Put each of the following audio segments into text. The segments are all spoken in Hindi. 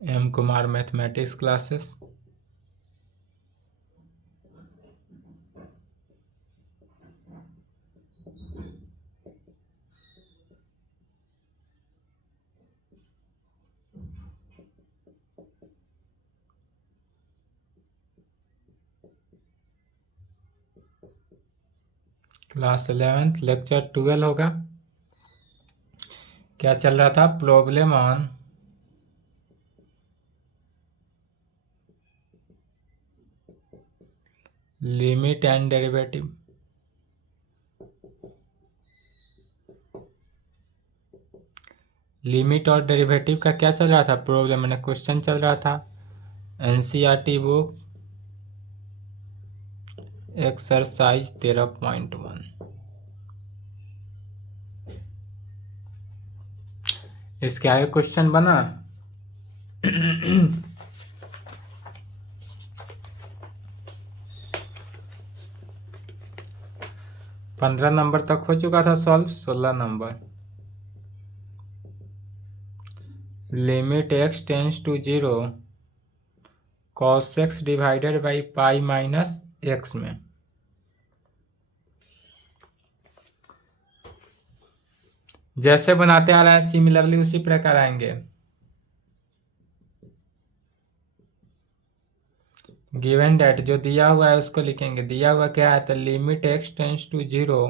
M Kumar mathematics classes. Class 11 lecture 12 होगा। क्या चल रहा था? Problem on limit and derivative. Limit और डेरिवेटिव का क्या चल रहा था? प्रॉब्लम मैंने क्वेश्चन चल रहा था। NCERT book exercise 13.1। इसके आगे क्वेश्चन बना। 15 नंबर तक हो चुका था solve. 16 number. Limit x tends to 0 cos x divided by pi minus X में जैसे बनाते आ रहे हैं सिमिलरली उसी प्रकार आएंगे। गिवन डेट जो दिया हुआ है उसको लिखेंगे। दिया हुआ क्या है? तो limit x tends to 0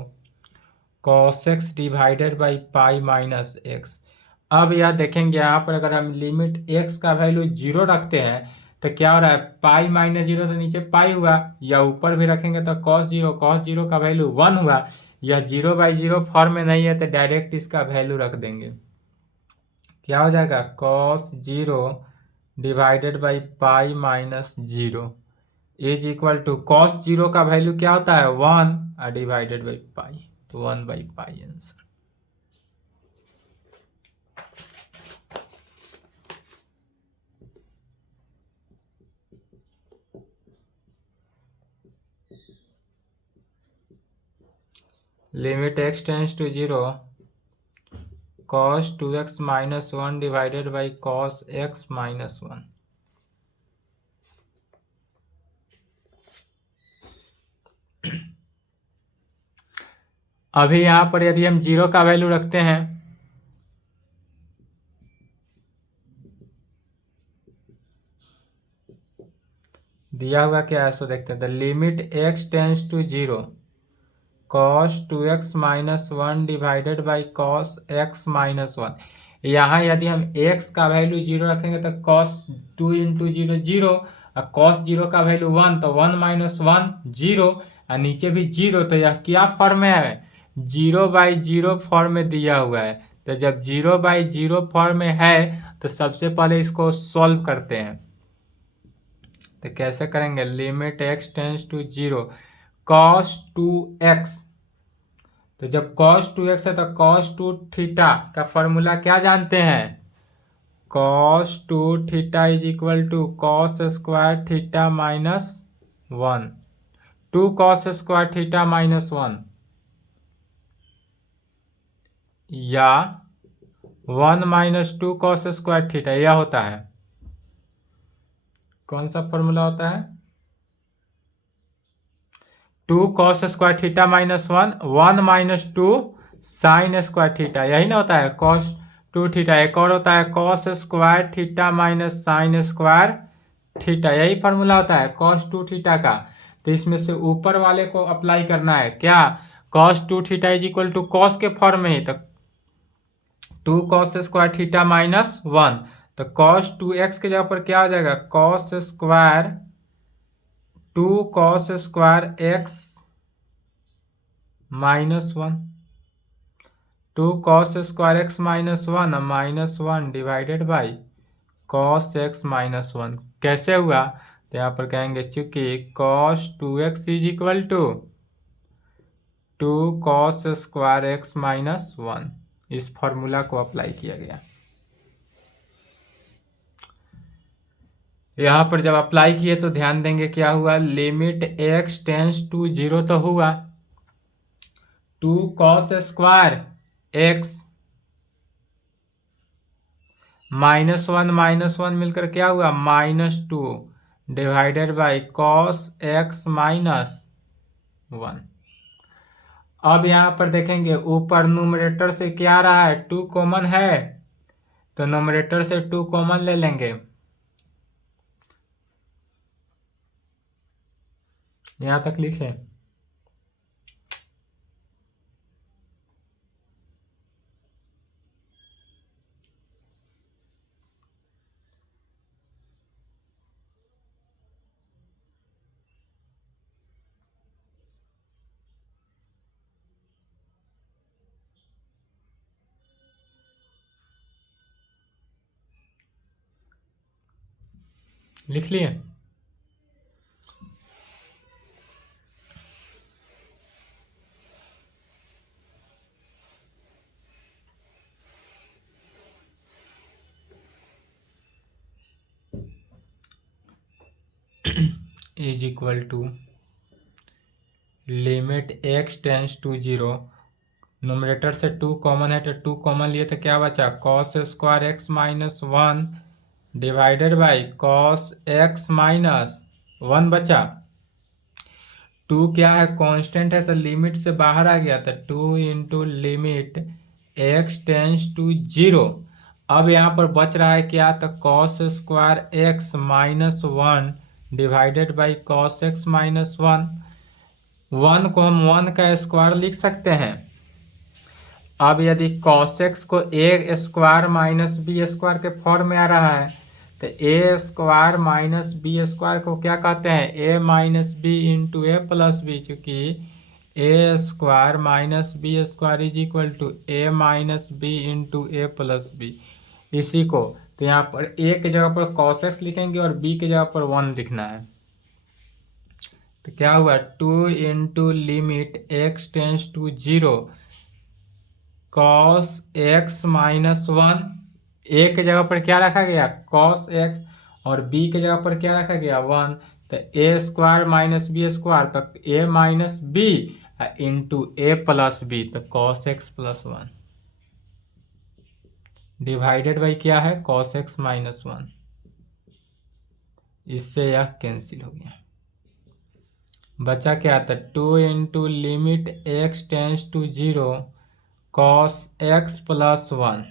cos x divided by pi minus X. अब यह देखेंगे यहाँ पर अगर हम लिमिट x का वैल्यू 0 रखते हैं तो क्या हो रहा है? पाई माइनस 0 तो नीचे पाई हुआ, या ऊपर भी रखेंगे तो cos 0 का वैल्यू 1 हुआ। यह 0/0 फॉर्म में नहीं है तो डायरेक्ट इसका वैल्यू रख देंगे। क्या हो जाएगा? cos 0 divided by pi minus 0 is equal to cos 0 का वैल्यू क्या होता है? 1 और डिवाइडेड बाई पाई, तो 1/पाई answer. Limit x tends to 0 cos 2x minus 1 divided by cos x minus 1। अभी यहां पर यदि हम 0 का वैल्यू रखते हैं दिया हुआ क्या है सो देखते हैं। The limit x tends to 0 cos 2x minus 1 divided by cos x minus 1। यहाँ यदि हम x का वैल्यू 0 रखेंगे तो cos 2 इंटू 0 0 और cos 0 का वैल्यू 1 तो 1 माइनस 1 0 और नीचे भी 0। तो यह क्या फॉर्म में है? 0/0 फॉर्म में दिया हुआ है। तो जब 0/0 फॉर्म में है तो सबसे पहले इसको सॉल्व करते हैं। तो कैसे करेंगे? Limit x tends to 0 cos 2x। तो जब cos 2x है तो cos 2 थीटा का फॉर्मूला क्या जानते हैं? cos 2 theta is equal to cos square theta minus 1, 2 cos square theta minus 1, या 1 माइनस 2 cos स्क्वायर थीटा। यह होता है कौन सा फॉर्मूला होता है? 2 cos square theta minus 1, 1 minus 2 sine square theta. यही ना होता है cos 2 थीटा। एक और होता है cos square theta minus sine square theta. यही फॉर्मूला होता है cos 2 थीटा का। तो इसमें से ऊपर वाले को अप्लाई करना है। क्या? cos 2 theta is equal to cos के फॉर्म में ही, तो 2 cos स्क्वायर थीटा माइनस 1। तो cos 2x के जगह पर क्या हो जाएगा? cos square 2 cos square x minus 1, 2 cos square x minus 1 minus 1 divided by cos x minus 1। कैसे हुआ? तो यहाँ पर कहेंगे चूंकि cos 2x is equal to 2 cos square x minus 1, इस फॉर्मूला को अप्लाई किया गया। यहाँ पर जब अप्लाई किए तो ध्यान देंगे क्या हुआ? लिमिट x टेंस टू 0 तो हुआ, 2 cos स्क्वायर x -1 मिलकर क्या हुआ -2 डिवाइडेड बाई कॉस एक्स -1। अब यहाँ पर देखेंगे ऊपर न्यूमरेटर से क्या आ रहा है 2 कॉमन है, तो न्यूमरेटर से 2 कॉमन ले लेंगे। यहाँ तक लिखे। लिख लिए। Is equal to limit x tends to 0, numerator से 2 कॉमन है तो 2 कॉमन लिए तो क्या बचा cos square x -1 divided by cos x -1 बचा। 2 क्या है कांस्टेंट है तो लिमिट से बाहर आ गया तो 2 into limit x tends to 0। अब यहाँ पर बच रहा है क्या तो cos square x -1 divided by cos x -1। 1 को हम 1 का स्क्वायर लिख सकते हैं। अब यदि cos x को A square minus B square के फॉर्म में आ रहा है तो A square minus B square को क्या कहते हैं A minus B into A plus B, चूंकि A square minus B square is equal to A minus B into A plus B. इसी को तो यहाँ पर ए की जगह पर cos x लिखेंगे और बी की जगह पर 1 लिखना है। तो क्या हुआ 2 into limit x tends to 0 cos x -1, a के जगह पर क्या रखा गया cos x और बी के जगह पर क्या रखा गया 1, तो A square minus B square तक ए minus B into A plus B तो cos x +1 डिवाइडेड बाई क्या है cos x -1। इससे यह कैंसिल हो गया, बचा क्या था 2 into limit x tends to 0 cos x +1।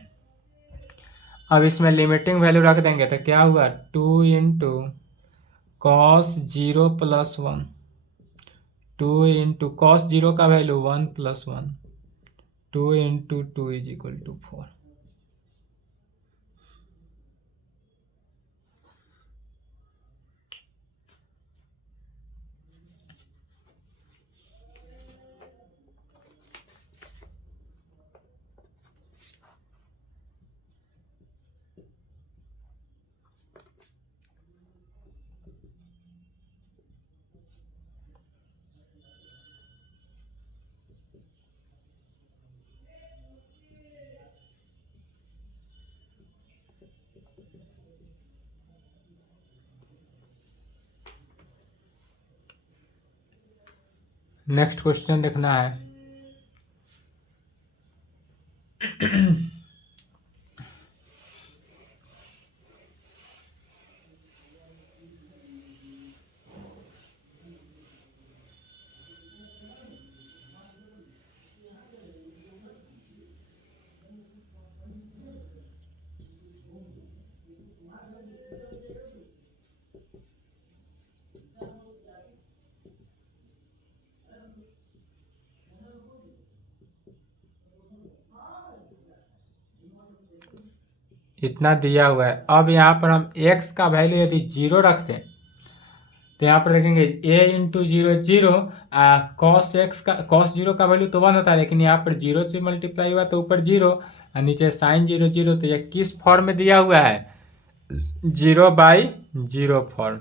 अब इसमें लिमिटिंग वैल्यू रख देंगे तो क्या हुआ 2 इंटू कॉस 0 +1, 2 इंटू कॉस 0 का value 1 + 1, 2 into 2 is equal to 4। Next question देखना है। इतना दिया हुआ है। अब यहाँ पर हम x का वैल्यू यदि 0 रखते हैं तो यहाँ पर देखेंगे a इंटू 0 0, कॉस एक्स का cos 0 का वैल्यू तो 1 होता है, लेकिन यहाँ पर 0 से मल्टीप्लाई हुआ तो ऊपर 0 और नीचे साइन 0 0, तो यह किस फॉर्म में दिया हुआ है 0/0 फॉर्म।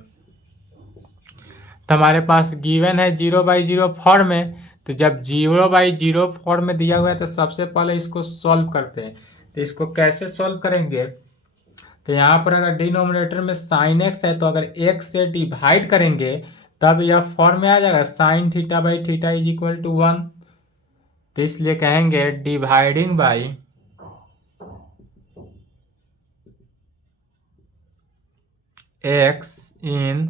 तो हमारे पास गिवन है 0/0 फॉर्म में, तो जब 0/0 फॉर्म में दिया हुआ है तो सबसे पहले इसको सॉल्व करते हैं। तो इसको कैसे सॉल्व करेंगे तो यहाँ पर अगर डिनोमिनेटर में साइन एक्स है तो अगर x से डिवाइड करेंगे तब यह फॉर्म में आ जाएगा साइन थीटा/थीटा इज इक्वल टू 1। तो इसलिए कहेंगे dividing by x in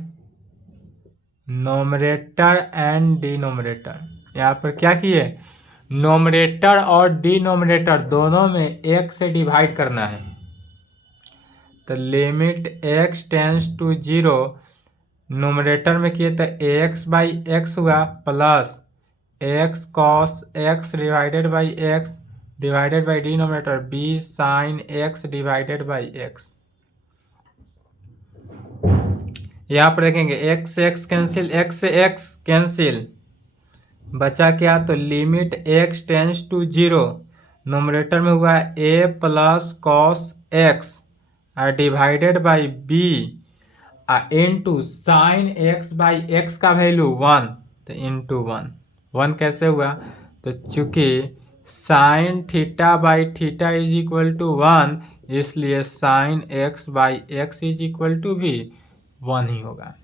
numerator and denominator. यहाँ पर क्या किए, नोमरेटर और डिनोमिनेटर दोनों में एक से डिवाइड करना है। तो limit x tends to zero, numerator में किए तो एक्स बाई एक्स हुआ plus x cos x divided by x divided by denominator b sine x divided by x. यहाँ पर देखेंगे एक्स एक्स कैंसिल, एक्स से एक्स कैंसिल, बचा क्या, तो limit x tends to zero, numerator में हुआ ए प्लस कॉस एक्स और divided by b into sine x by x का वैल्यू 1, तो इंटू 1 कैसे हुआ, तो चूंकि sine theta by theta is equal to 1, इसलिए sine x by x is equal to भी 1 ही होगा।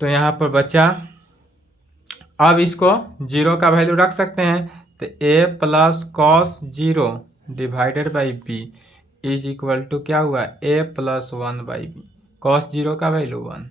तो यहाँ पर बचा, अब इसको जीरो का वैल्यू रख सकते हैं, तो A plus cos zero divided by B is equal to क्या हुआ, ए plus 1 by B, cos zero का वैल्यू 1।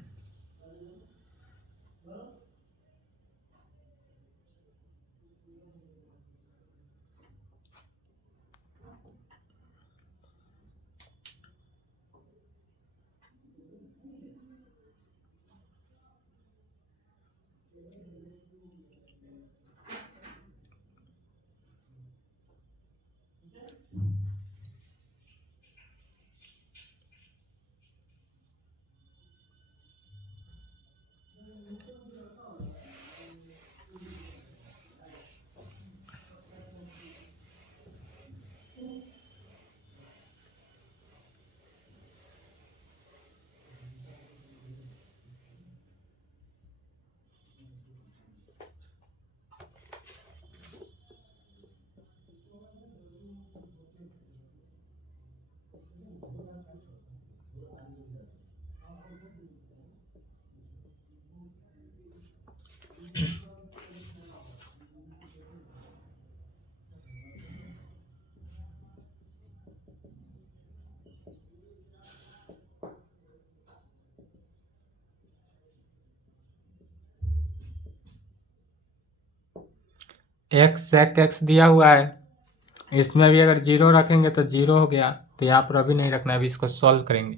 एक्स सेक एक्स दिया हुआ है, इसमें भी अगर जीरो रखेंगे तो जीरो हो गया, तो यहाँ पर अभी नहीं रखना है, अभी इसको सॉल्व करेंगे।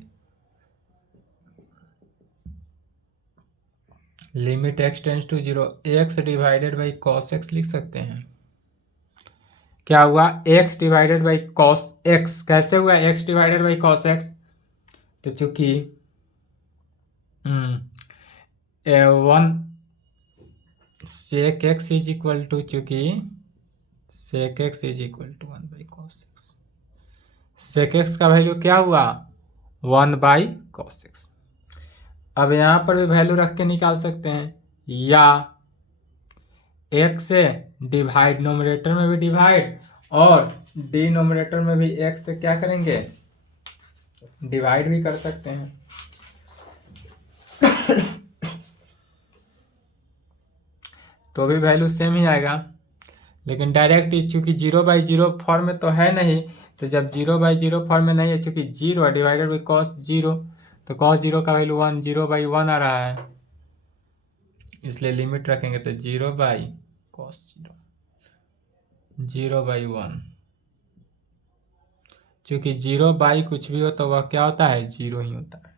Limit x tends to zero, X divided by cos X लिख सकते हैं। क्या हुआ, X divided by cos X, कैसे हुआ X divided by cos X, तो चूंकि 1 sec X is equal to, चूंकि sec X is equal to 1 by cos X, sec X का वैल्यू क्या हुआ 1 बाई कॉस एक्स। अब यहाँ पर भी वैल्यू रख के निकाल सकते हैं, या एक्स से डिवाइड, नोमिनेटर में भी डिवाइड और डिनोमिनेटर में भी एक्स से क्या करेंगे, डिवाइड भी कर सकते हैं। तो भी वैल्यू सेम ही आएगा, लेकिन डायरेक्ट चूंकि जीरो बाई जीरो फॉर्म में तो है नहीं, तो जब जीरो बाई जीरो फॉर्म में नहीं है, चूंकि zero divided by cos zero, तो कॉस जीरो का वैल्यू 1, जीरो बाई 1 आ रहा है, इसलिए लिमिट रखेंगे तो zero by cos zero, zero by 1, चूंकि जीरो बाई कुछ भी हो तो वह क्या होता है, जीरो ही होता है।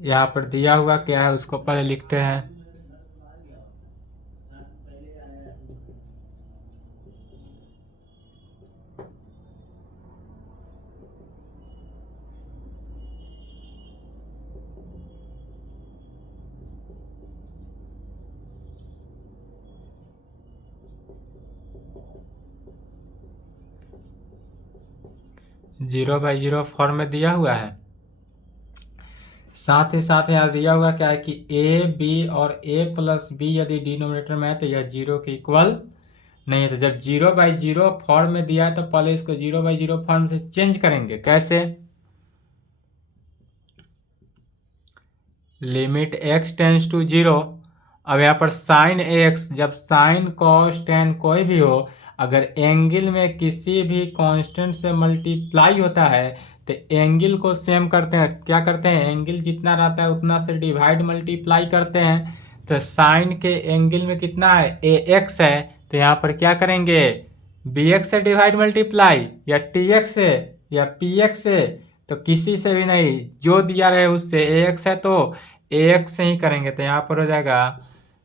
यहाँ पर दिया हुआ क्या है उसको पहले लिखते हैं। जीरो बाई जीरो फॉर्म में दिया हुआ है। साथ ही साथ यहाँ दिया हुआ क्या है कि ए बी और ए प्लस बी यदि डिनोमिनेटर में है तो यह जीरो के इक्वल नहीं है। तो जब जीरो बाई जीरो फॉर्म में दिया है तो पहले इसको जीरो बाई जीरो फॉर्म से चेंज करेंगे। कैसे? Limit x tends to zero. अब यहाँ पर साइन एक्स, जब साइन कॉस टेन कोई भी हो, अगर एंगल में किसी भी कांस्टेंट से मल्टीप्लाई होता है तो एंगल को सेम करते हैं। क्या करते हैं? एंगल जितना रहता है उतना से डिवाइड मल्टीप्लाई करते हैं। तो साइन के एंगल में कितना है? ए एक्स है, तो यहाँ पर क्या करेंगे? बी एक्स से डिवाइड मल्टीप्लाई, या टी एक्स से, या पी एक्स से, तो किसी से भी नहीं, जो दिया रहे उससे। ए एक्स है तो ए एक्स से ही करेंगे। तो यहाँ पर हो जाएगा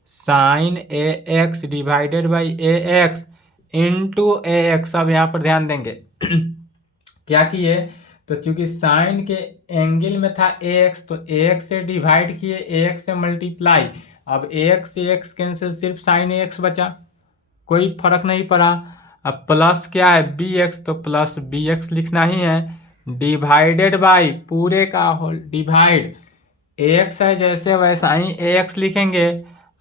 sine A x divided by A x into A x. अब यहाँ पर ध्यान देंगे क्या किए? तो चूंकि साइन के एंगल में था ए एक्स, तो ए एक्स से डिवाइड किए, ए एक्स से मल्टीप्लाई। अब ए एक्स कैंसिल, सिर्फ साइन ए एक्स बचा, कोई फर्क नहीं पड़ा। अब प्लस क्या है? बी एक्स, तो प्लस बी एक्स लिखना ही है, डिवाइडेड बाई पूरे का होल डिवाइड ए एक्स है जैसे वैसा ही ए एक्स लिखेंगे।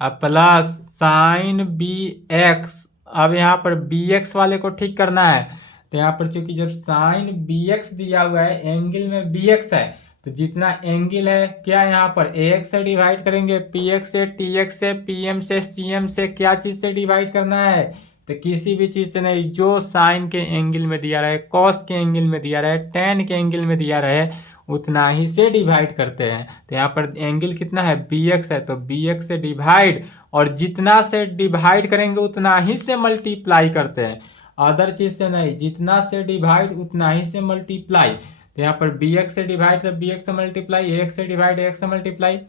अब प्लस साइन बी एक्स। अब यहाँ पर बी एक्स वाले को ठीक करना है। तो यहाँ पर चूंकि जब साइन बी एक्स दिया हुआ है, एंगल में बी एक्स है, तो जितना एंगल है क्या यहाँ पर ए एक्स से डिवाइड करेंगे, पी एक्स से, टी एक्स से, पी एम से, सी एम से, क्या चीज से डिवाइड करना है? तो किसी भी चीज से नहीं, जो साइन के एंगल में दिया रहे, कॉस के एंगल में दिया रहे, टेन के एंगल में दिया रहे, उतना ही से डिवाइड करते हैं। तो यहाँ पर एंगल कितना है? बी एक्स है, तो बी एक्स से डिवाइड, और जितना से डिवाइड करेंगे उतना ही से मल्टीप्लाई करते हैं, अदर चीज से नहीं। जितना से डिवाइड उतना ही से मल्टीप्लाई। तो यहाँ पर बी एक्स से डिवाइड तो बी एक्स से मल्टीप्लाई, ए एक्स से डिवाइड ए एक्स से मल्टीप्लाई।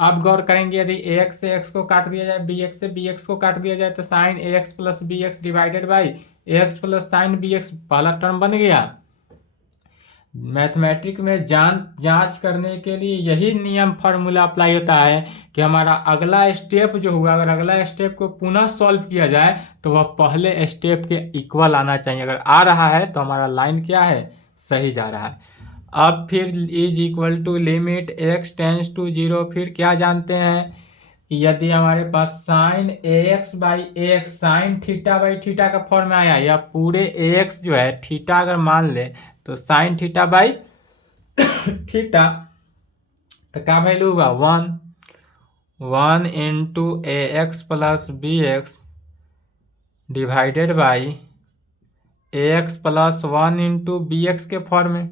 अब गौर करेंगे, यदि ए एक्स से एक्स को काट दिया जाए, बी एक्स से बी एक्स को काट दिया जाए, तो sine A x plus B x divided by A x plus sine b x, पहला टर्म बन गया। मैथमेटिक में जांच करने के लिए यही नियम फार्मूला अप्लाई होता है कि हमारा अगला स्टेप जो हुआ, अगर अगला स्टेप को पुनः सॉल्व किया जाए तो वह पहले स्टेप के इक्वल आना चाहिए। अगर आ रहा है तो हमारा लाइन क्या है? सही जा रहा है। अब फिर is equal to limit x tends to zero. फिर क्या जानते हैं कि यदि हमारे पास sine A X by A X, sine theta by theta का फॉर्म में आया, या पूरे ए एक्स जो है थीटा अगर मान ले तो साइन थीटा बाई थीटा, तो क्या वैल्यू हुआ? 1 into A x plus B x divided by A x plus 1 into B X के फॉर्म में।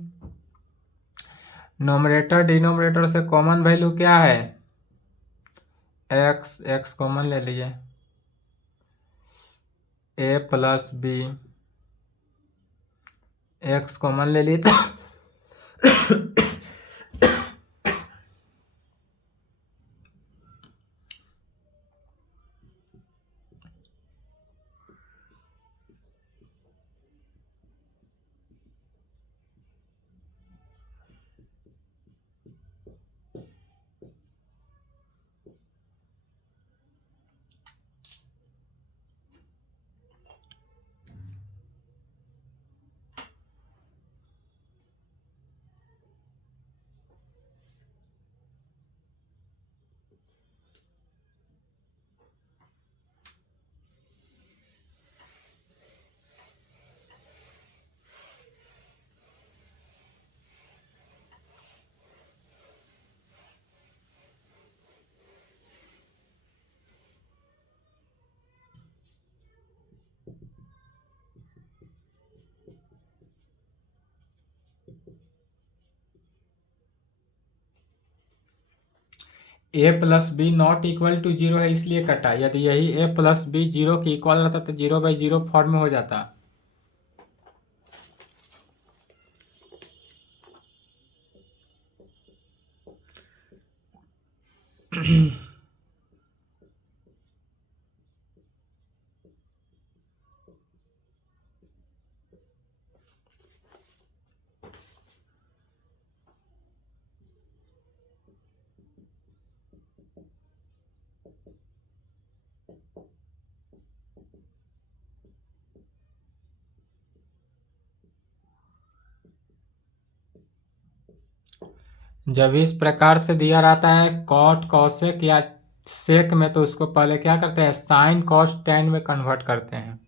नोमरेटर डिनोमिनेटर से कॉमन वैल्यू क्या है? एक्स, एक्स कॉमन ले लीजिए, A plus B, X common ले लिए तो A plus B not equal to zero है इसलिए कटा। यदि यही ए प्लस बी जीरो के इक्वल रहता तो जीरो बाई जीरो फॉर्म में हो जाता। जब इस प्रकार से दिया रहता है कॉट कॉसेक या सेक में, तो उसको पहले क्या करते हैं, साइन कॉस टेन में कन्वर्ट करते हैं।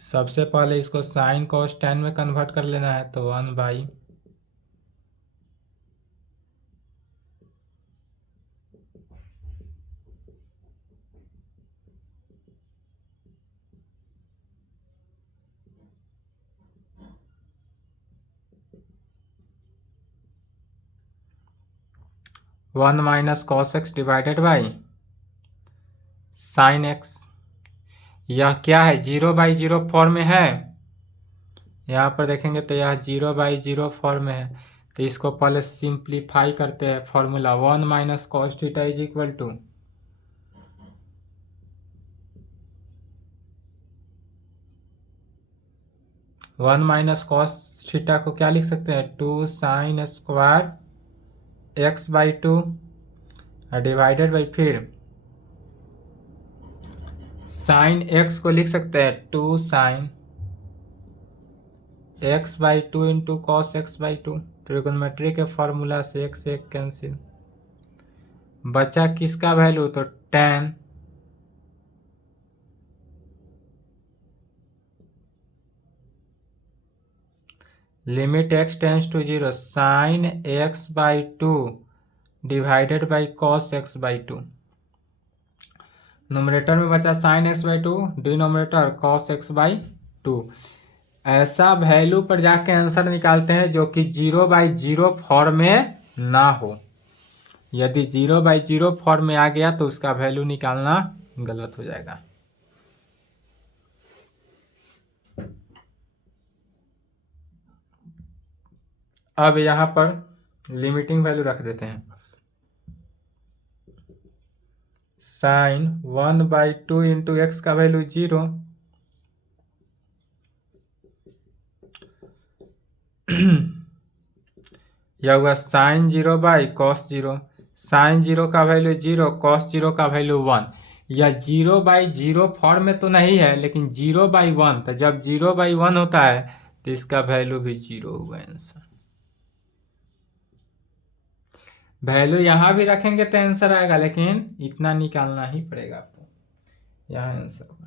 सबसे पहले इसको साइन कॉस टेन में कन्वर्ट कर लेना है, तो 1/, one minus cos x divided by sine x. यह क्या है, 0/0 फॉर्म में है। यहाँ पर देखेंगे तो यह 0/0 फॉर्म में है, तो इसको पहले सिंप्लीफाई करते हैं। Formula 1 minus cos theta is equal to 1 minus cos theta को क्या लिख सकते हैं, 2 sine square x/2 divided by, फिर साइन x को लिख सकते हैं 2 sine x/2 into cos x/2। Trigonometry के फॉर्मूला से x से 1 कैंसिल, बचा किसका वैल्यू, तो tan limit x tends to 0 sine x/2 divided by cos x/2। Numerator में बचा sign x/2, denominator cos x/2। ऐसा वैल्यू पर जाके आंसर निकालते हैं जो कि 0/0 फॉर्म में ना हो। यदि 0/0 फॉर्म में आ गया तो उसका वैल्यू निकालना गलत हो जाएगा। अब यहां पर लिमिटिंग वैल्यू रख देते हैं। साइन 1/2 इंटू एक्स का वैल्यू 0, यह हुआ साइन 0/cos 0। साइन 0 का वैल्यू 0, cos 0 का वैल्यू 1। यह 0/0 फॉर्म में तो नहीं है, लेकिन 0/1, तो जब 0/1 होता है तो इसका वैल्यू भी 0 हुआ आंसर। वैल्यू यहां भी रखेंगे तो आंसर आएगा, लेकिन इतना निकालना ही पड़ेगा आपको, यह आंसर होगा।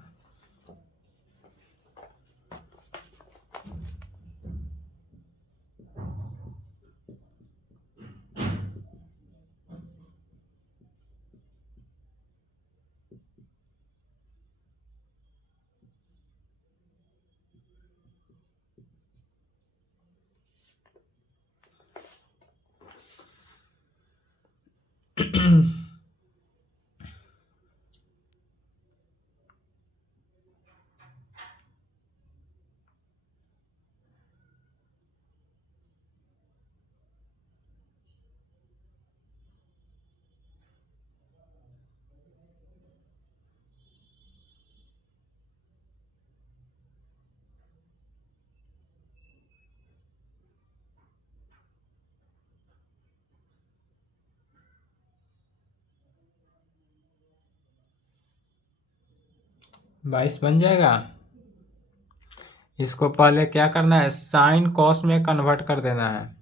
बाईस बन जाएगा। इसको पहले क्या करना है, साइन कॉस में कन्वर्ट कर देना है।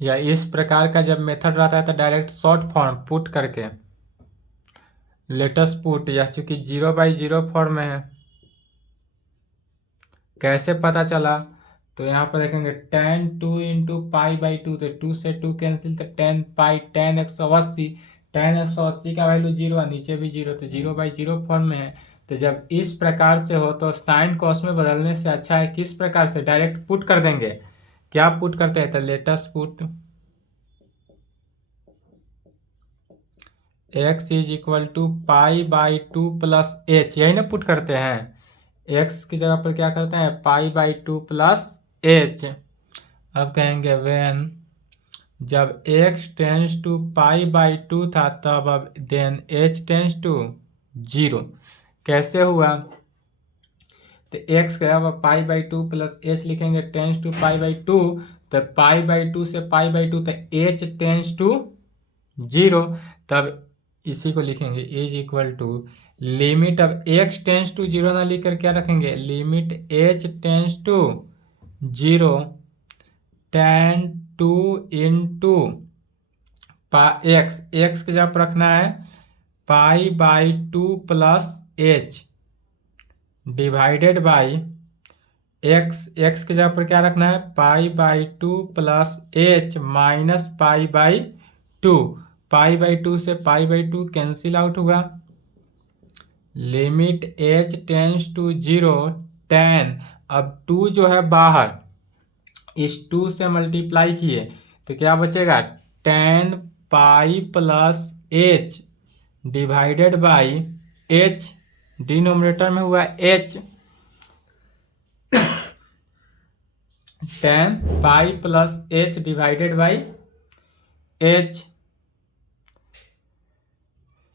या इस प्रकार का जब मेथड रहता है तो डायरेक्ट शॉर्ट फॉर्म पुट करके लेटेस्ट पुट, यह चूंकि 0/0 फॉर्म में है, कैसे पता चला? तो यहाँ पर देखेंगे tan2 इंटू पाई/2, तो 2 से 2 कैंसिल, तो tan पाई tan 180, tan 180 का वैल्यू 0 है, नीचे भी 0, तो 0/0 फॉर्म में है। तो जब इस प्रकार से हो तो साइन कॉस में बदलने से अच्छा है किस प्रकार से डायरेक्ट पुट कर देंगे। क्या पुट करते हैं? तो latest put x is equal to पाई/2 प्लस एच, यही ना पुट करते हैं। x की जगह पर क्या करते हैं? पाई/2 प्लस एच। अब कहेंगे वेन जब x टेंस टू पाई/2 था तब अब देन h टेंस टू 0। कैसे हुआ? तो x का अब पाई/2 प्लस एच लिखेंगे, टेंस टू पाई/2, तो पाई/2 से पाई/2, तो h टेंस टू 0। तब इसी को लिखेंगे इज इक्वल टू लिमिट, अब x टेंस टू 0 ना लिख कर क्या रखेंगे? Limit h tends to 0 tan2 into x के जब रखना है पाई/2 plus H divided by x के जगह पर क्या रखना है? पाई/2 प्लस एच माइनस पाई/2, पाई/2 से पाई/2 कैंसिल आउट हुआ। Limit h tends to 0 tan, अब 2 जो है बाहर, इस 2 से मल्टीप्लाई किए तो क्या बचेगा? tan pi plus H divided by h, denominator में हुआ h, tan pi plus H divided by h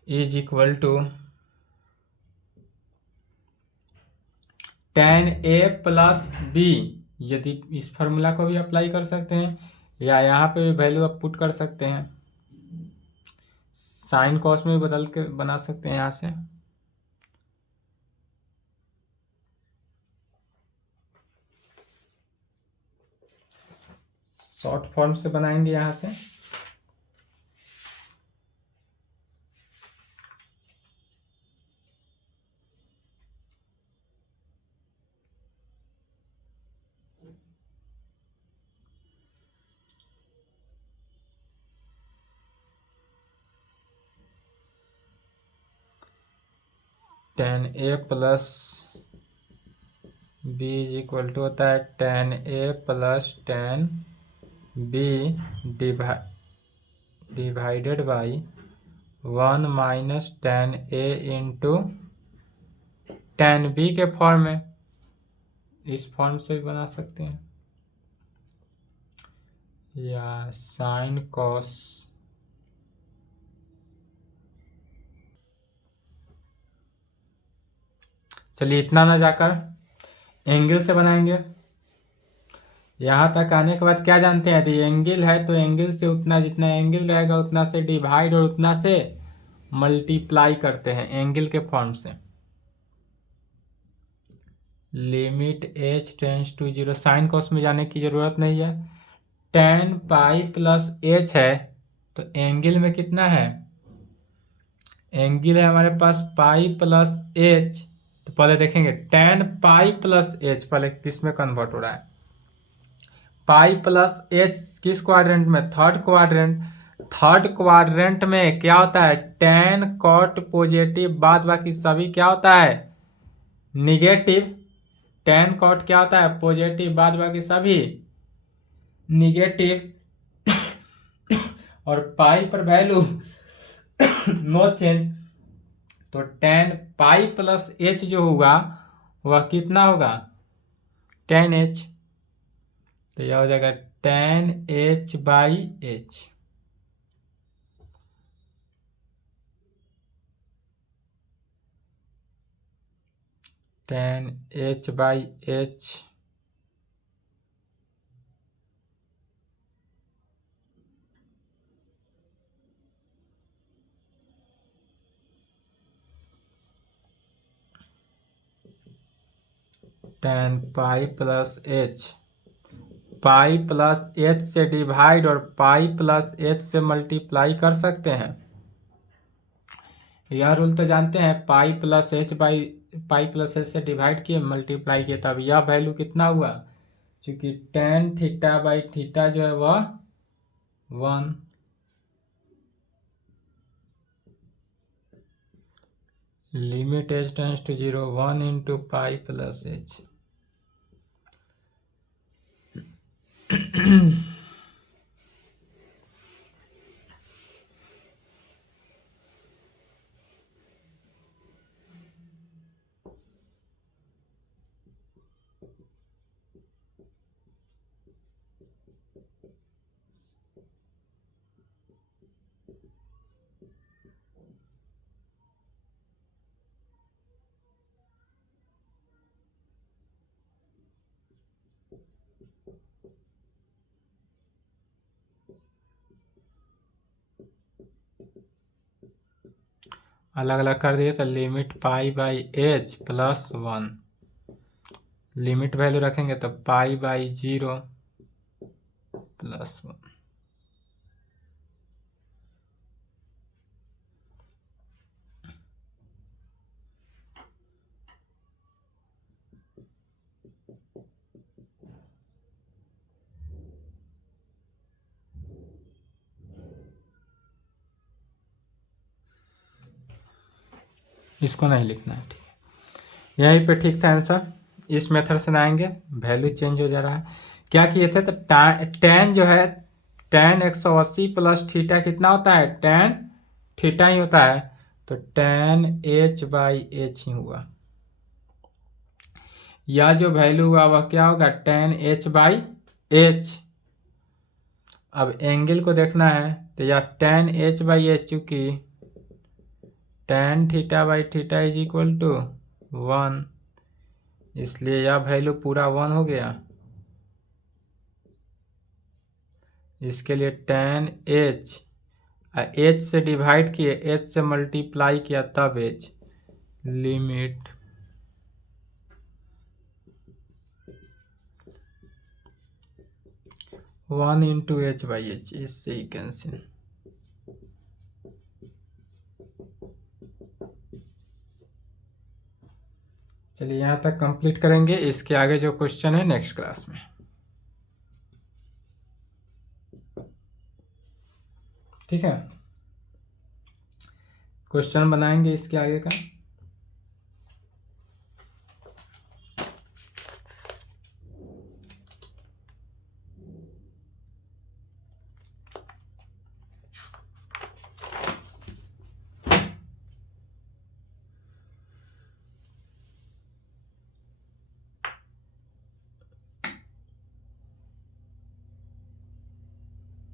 is equal to tan a plus b. यदि इस फॉर्मूला को भी अप्लाई कर सकते हैं या यहाँ पे भी वैल्यू आप पुट कर सकते हैं, साइन कॉस में भी बदल के बना सकते हैं यहाँ से। शॉर्ट फॉर्म से बनाएंगे यहाँ से। tan a plus b is equal to होता है tan a plus tan b divided by 1 minus tan a into tan b के फॉर्म में, इस फॉर्म से भी बना सकते हैं, या साइन कॉस। चलिए इतना ना जाकर एंगल से बनाएंगे। यहाँ तक आने के बाद क्या जानते हैं? यदि एंगल है तो एंगल से उतना, जितना एंगल रहेगा उतना से डिवाइड और उतना से मल्टीप्लाई करते हैं एंगल के फॉर्म से। Limit h tends to 0, sine cos में जाने की जरूरत नहीं है। tan पाई प्लस एच है तो एंगल में कितना है? एंगल है हमारे पास पाई प्लस एच, तो पहले देखेंगे tan पाई प्लस एच पहले किस में कन्वर्ट हो रहा है। पाई प्लस एच किस क्वाड्रेंट में? Third quadrant. थर्ड क्वाड्रेंट में क्या होता है? tan कॉट पॉजिटिव, बाद बाकी सभी क्या होता है? निगेटिव। tan कॉट क्या होता है? पॉजिटिव, बाद बाकी सभी निगेटिव। और पाई पर वैल्यू नो चेंज, तो tan पाई प्लस एच जो होगा वह कितना होगा? tan h, तो यह हो जाएगा tan h by H. tan h by H tan pi plus H, pi plus H से डिवाइड और पाई प्लस एच से मल्टीप्लाई कर सकते हैं। यह रूल तो जानते हैं, पाई plus H by pi plus H से डिवाइड किए मल्टीप्लाई किए, तब यह वैल्यू कितना हुआ, चूंकि tan थीटा बाई थीटा जो है वह 1। Limit h tends to 0 1 into pi plus h. अलग अलग कर दिए तो limit pi by h plus 1, limit value रखेंगे तो पाई बाई 0 प्लस 1। इसको नहीं लिखना है, ठीक है, यहीं पे ठीक था आंसर। इस मेथड से आएंगे, वैल्यू चेंज हो जा रहा है। क्या किए थे, तो tan जो है tan 180 प्लस थीटा कितना होता है, tan थीटा ही होता है, तो tan h बाई एच ही हुआ। या जो वैल्यू हुआ वह क्या होगा, tan h बाई एच। अब एंगल को देखना है तो यह tan h बाई एच, चूंकि tan theta by theta is equal to 1, इसलिए यह वैल्यू पूरा 1 हो गया। इसके लिए tan h, h से डिवाइड किए, h से मल्टीप्लाई किया तब h, limit one into H by H, इससे ही कैंसिल। चलिए यहाँ तक कंप्लीट करेंगे, इसके आगे जो क्वेश्चन है नेक्स्ट क्लास में, ठीक है। क्वेश्चन बनाएंगे इसके आगे का।